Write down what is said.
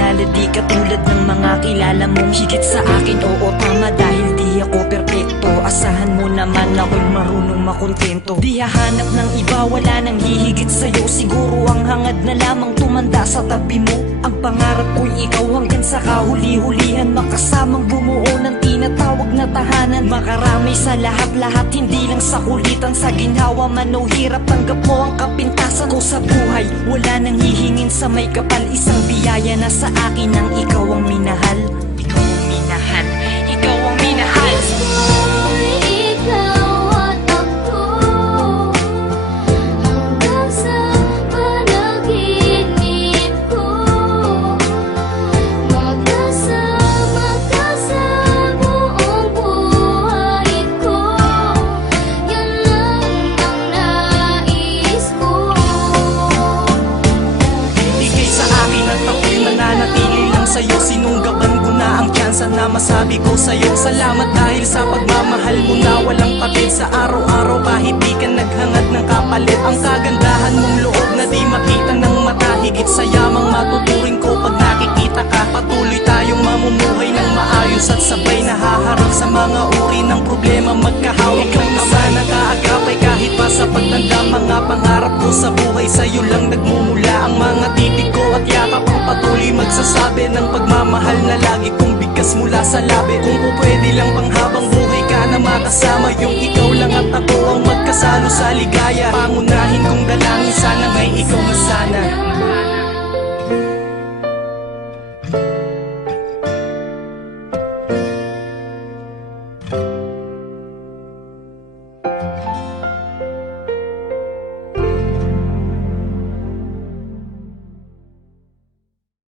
na di katulad ng mga kilala mong higit sa akin. Oo tama, dahil di ako perpekto. Asahan mo naman ako'y marunong makontento. Di hahanap ng iba, wala nang hihigit sa'yo. Siguro ang hangad na lamang tumanda sa tabi mo. Ang pangarap ko'y ikaw hanggang sa kahuli-hulihan, makasamang bumuo ng tinatawag na tahanan. Makarami sa lahat-lahat, hindi lang sa kulitan. Sa ginhawa man o hirap, tanggap mo ang kapintasan ko sa buhay. Wala nang hihingin sa may kapal, isang biyaya na sa akin ang ikaw ang minahal. Ikaw ang minahal, ikaw ang minahal. Sa'yo, sinunggaban ko na ang tsansa na masabi ko sa'yo. Salamat dahil sa pagmamahal mo na walang patid. Sa araw-araw kahit di ka naghangad ng kapalit. Ang kagandahan mong loob na di makita ng mata. Higit sa yamang matuturing ko pag nakikita ka. Patuloy tayong mamumuhay ng maayos at sabay nahaharap sa mga uri ng problema. Magkahawak ng kamay, nakaagapay kahit pa sa pagtanda. Mga pangarap ko sa buhay, sa'yo lang nagmumula ang mga titig ko at yakap. Ang patuloy magsasabi ng pagmamahal na lagi kong bigkas mula sa labi. Kung po pwede lang panghabang buhay ka na makasama, yung ikaw lang at ako ang magkasalo sa ligaya. Pangunahin kong dalangin, sana ngay ikaw masana.